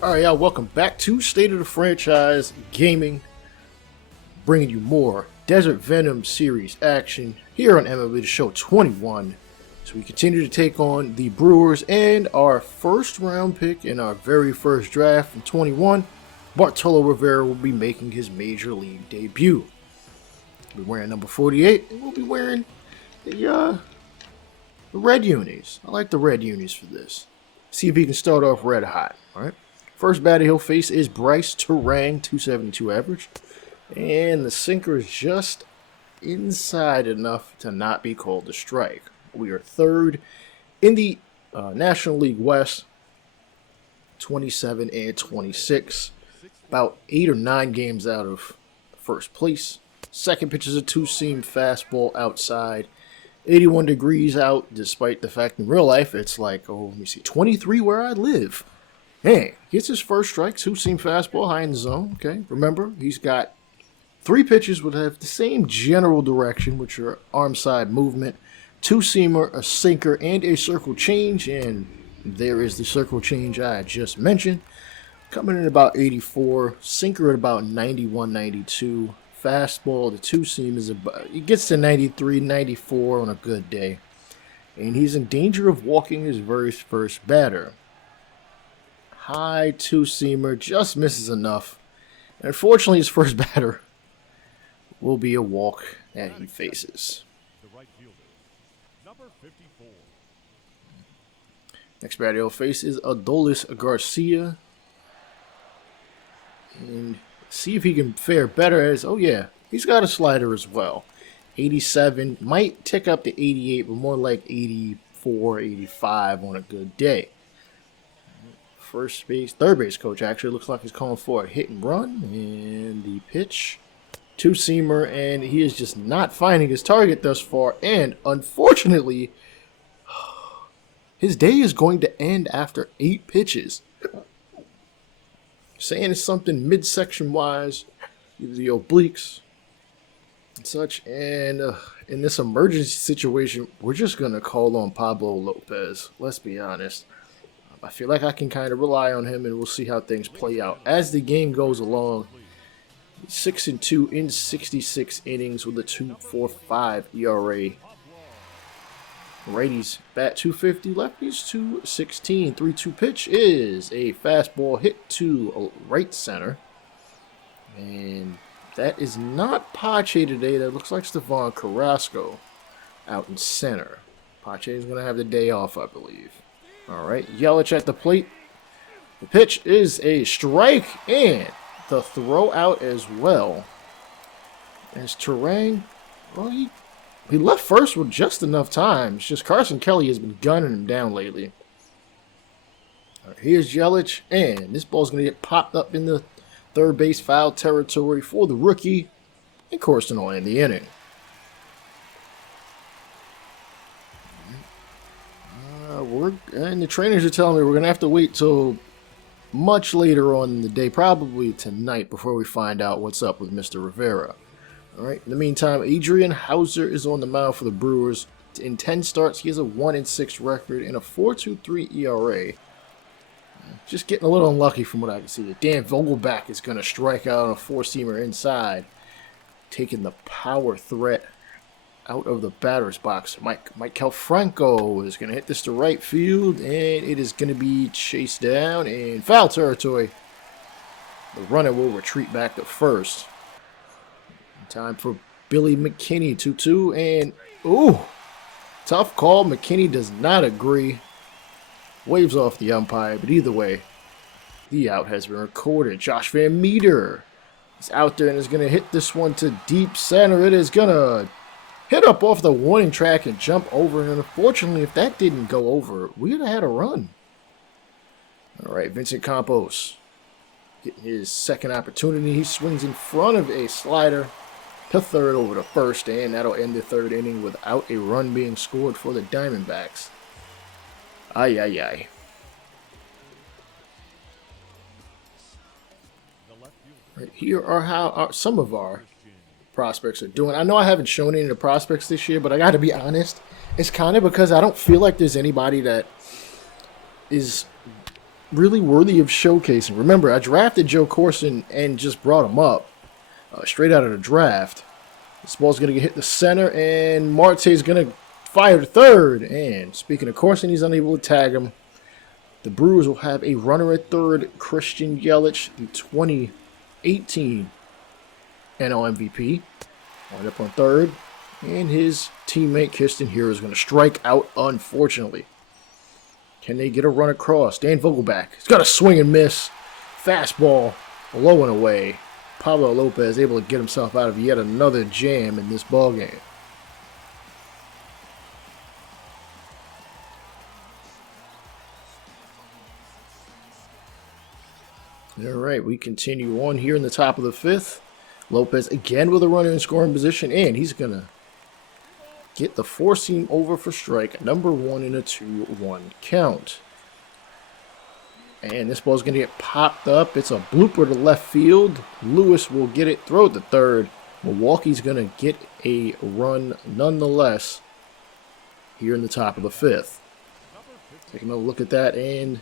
All right, y'all, welcome back to State of the Franchise Gaming, bringing you more Desert Venom series action here on MLB the Show 21. So we continue to take on the Brewers, and our first round pick in our very first draft from 21, Bartolo Rivera, will be making his major league debut. He'll be wearing number 48, and we'll be wearing the red unis. I like the red unis for this. See if he can start off red hot, all right? First batter he'll face is Bryce Turang, 272 average. And the sinker is just inside enough to not be called a strike. We are third in the National League West, 27 and 26. About 8 or 9 games out of first place. Second pitch is a two-seam fastball outside. 81 degrees out, despite the fact in real life it's like, 23 where I live. Hey, gets his first strike, two-seam fastball, high in the zone. Okay, remember, he's got 3 pitches that have the same general direction, which are arm side movement, two-seamer, a sinker, and a circle change. And there is the circle change I just mentioned. Coming in about 84, sinker at about 91, 92. Fastball, the two-seam is about, he gets to 93, 94 on a good day. And he's in danger of walking his very first batter. High two-seamer, just misses enough. And unfortunately, his first batter will be a walk that he faces. Next batter he'll face is Adolis Garcia. And see if he can fare better as, he's got a slider as well. 87, might tick up to 88, but more like 84, 85 on a good day. Third base coach actually looks like he's calling for a hit and run. And the pitch, two-seamer, and he is just not finding his target thus far. And unfortunately, his day is going to end after 8 pitches. Saying it's something midsection wise, either the obliques and such. And in this emergency situation, we're just going to call on Pablo Lopez. Let's be honest. I feel like I can kind of rely on him, and we'll see how things play out as the game goes along. 6-2 in 66 innings with a 2.45 ERA. Righties bat 250, lefties 216. 3-2 pitch is a fastball hit to right center. And that is not Pache today. That looks like Stevan Carrasco out in center. Pache is going to have the day off, I believe. All right, Yelich at the plate. The pitch is a strike, and the throw out as well. As Turang, he left first with just enough time. It's just Carson Kelly has been gunning him down lately. All right, here's Yelich, and this ball's going to get popped up in the third base foul territory for the rookie, and Corson will end the inning. And the trainers are telling me we're going to have to wait till much later on in the day, probably tonight, before we find out what's up with Mr. Rivera. All right. In the meantime, Adrian Hauser is on the mound for the Brewers. In 10 starts, he has a 1-6 record and a 4.23 ERA. Just getting a little unlucky from what I can see. Dan Vogelback is going to strike out on a four-seamer inside, taking the power threat out of the batter's box. Mike Franco is going to hit this to right field, and it is going to be chased down in foul territory. The runner will retreat back to first. Time for Billy McKinney, 2-2, and tough call. McKinney does not agree. Waves off the umpire, but either way, the out has been recorded. Josh Van Meter is out there and is going to hit this one to deep center. It is going to hit up off the warning track and jump over. And unfortunately, if that didn't go over, we would have had a run. All right, Vincent Campos getting his second opportunity. He swings in front of a slider to third over to first, and that'll end the third inning without a run being scored for the Diamondbacks. Ay, ay, ay. Right, here are how some of our prospects are doing. I know I haven't shown any of the prospects this year, but I got to be honest. It's kind of because I don't feel like there's anybody that is really worthy of showcasing. Remember, I drafted Joe Corson and just brought him up straight out of the draft. This ball's going to get hit the center, and Marte's going to fire to third. And speaking of Corson, he's unable to tag him. The Brewers will have a runner at third, Christian Yelich, the 2018 NL MVP. Wind up on third, and his teammate Kirsten Hero is going to strike out, unfortunately. Can they get a run across? Dan Vogelback, he's got a swing and miss. Fastball, low and away. Pablo Lopez able to get himself out of yet another jam in this ballgame. All right, we continue on here in the top of the fifth. Lopez again with a runner in scoring position, and he's going to get the four-seam over for strike number one in a 2-1 count. And this ball's going to get popped up. It's a blooper to left field. Lewis will get it, throw it to third. Milwaukee's going to get a run nonetheless here in the top of the fifth. Taking a look at that, and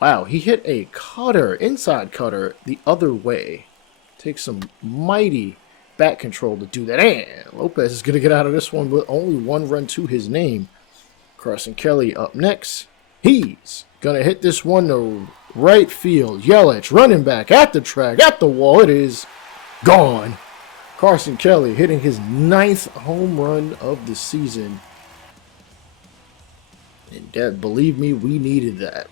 wow, he hit a cutter, inside cutter, the other way. Takes some mighty bat control to do that. And Lopez is going to get out of this one with only one run to his name. Carson Kelly up next. He's going to hit this one to right field. Yelich running back at the track, at the wall. It is gone. Carson Kelly hitting his 9th home run of the season. And believe me, we needed that.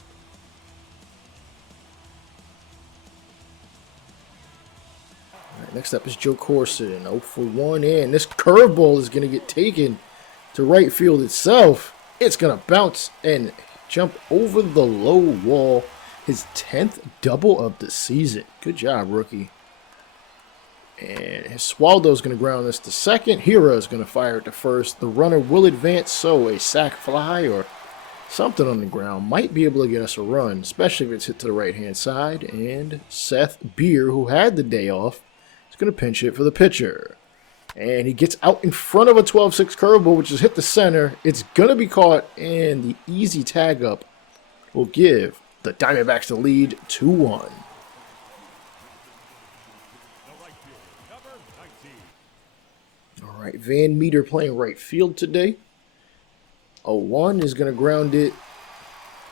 Next up is Joe Corson, 0 for 1, and this curveball is going to get taken to right field itself. It's going to bounce and jump over the low wall. His 10th double of the season. Good job, rookie. And Swaldo's going to ground this to second. Hira is going to fire it to first. The runner will advance, so a sac fly or something on the ground might be able to get us a run, especially if it's hit to the right-hand side. And Seth Beer, who had the day off, going to pinch it for the pitcher. And he gets out in front of a 12-6 curveball, which has hit the center. It's going to be caught, and the easy tag up will give the Diamondbacks the lead 2-1. All right, Van Meter playing right field today. 0-1 is going to ground it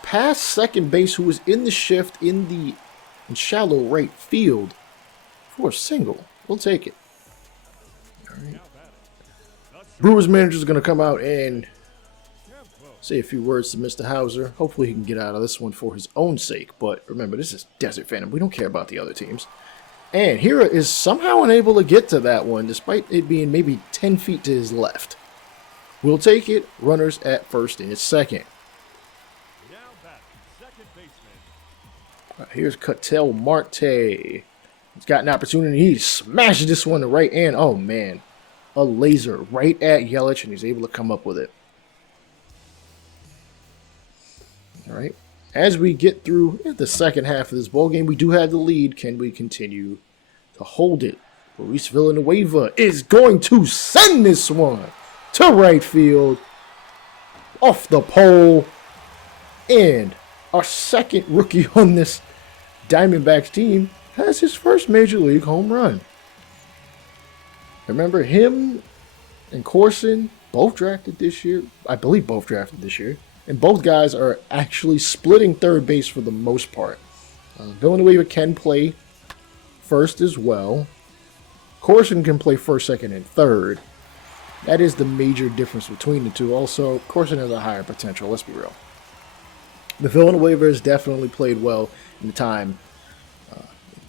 past second base, who was in the shift in shallow right field for a single. We'll take it. All right. Brewers manager is going to come out and say a few words to Mr. Hauser. Hopefully he can get out of this one for his own sake. But remember, this is Desert Phantom. We don't care about the other teams. And Hira is somehow unable to get to that one, despite it being maybe 10 feet to his left. We'll take it. Runners at first and second. Here's Ketel Marte. He's got an opportunity. He smashes this one to right, and oh man, a laser right at Yelich, and he's able to come up with it. All right. As we get through the second half of this ballgame, we do have the lead. Can we continue to hold it? Luis Villanueva is going to send this one to right field, off the pole, and our second rookie on this Diamondbacks team has his first major league home run. Remember, him and Corson both drafted this year. I believe both drafted this year. And both guys are actually splitting third base for the most part. Villanueva can play first as well. Corson can play first, second, and third. That is the major difference between the two. Also, Corson has a higher potential, let's be real. The Villanueva has definitely played well in the time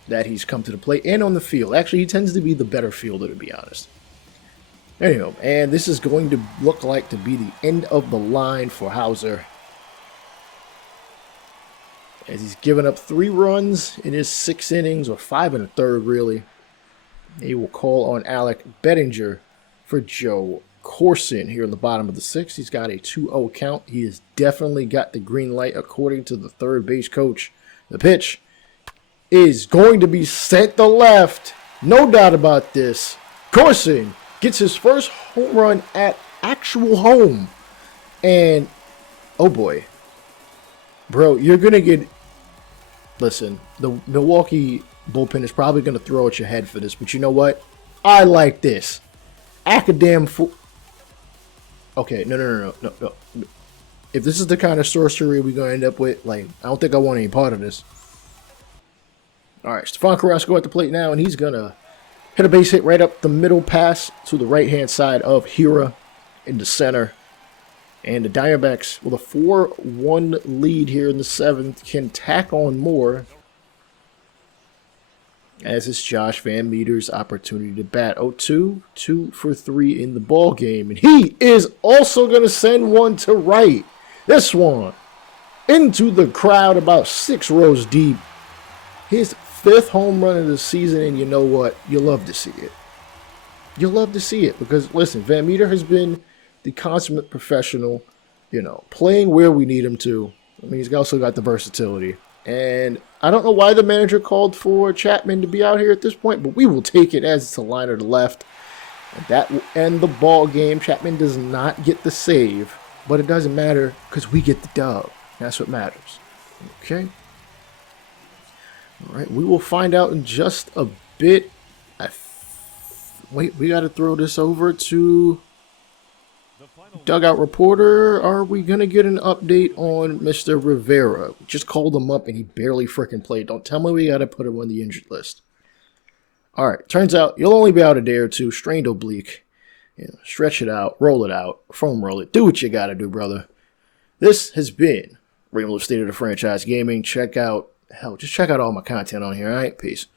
that he's come to the plate and on the field. Actually, he tends to be the better fielder, to be honest. Anyhow, and this is going to look like to be the end of the line for Hauser, as he's given up 3 runs in his 6 innings, or 5 1/3 really. He will call on Alec Bettinger for Joe Corson here in the bottom of the 6th. He's got a 2-0 count. He has definitely got the green light according to the third base coach. The pitch is going to be sent to left. No doubt about this. Corson gets his first home run at actual home. And, oh boy. Bro, you're going to get listen, the Milwaukee bullpen is probably going to throw at your head for this, but you know what? I like this. Okay, no. If this is the kind of sorcery we're going to end up with, like, I don't think I want any part of this. All right, Stephon Carrasco at the plate now, and he's going to hit a base hit right up the middle, pass to the right-hand side of Hira in the center. And the Diamondbacks, with a 4-1 lead here in the 7th, can tack on more, as it's Josh Van Meter's opportunity to bat. 0-2, 2 for 3 in the ball game. And he is also going to send one to right. This one into the crowd about 6 rows deep. His 5th home run of the season, and you know what? You love to see it. You love to see it because, listen, Van Meter has been the consummate professional, playing where we need him to. I mean, he's also got the versatility. And I don't know why the manager called for Chapman to be out here at this point, but we will take it as it's a liner to left. And that will end the ball game. Chapman does not get the save, but it doesn't matter because we get the dub. That's what matters. Okay? All right, we will find out in just a bit. Wait, we got to throw this over to Dugout Reporter. Are we going to get an update on Mr. Rivera? We just called him up and he barely freaking played. Don't tell me we got to put him on the injured list. All right, turns out you'll only be out a day or two. Strained oblique. Stretch it out, roll it out, foam roll it. Do what you got to do, brother. This has been Rainbow State of the Franchise Gaming. Just check out all my content on here, all right? Peace.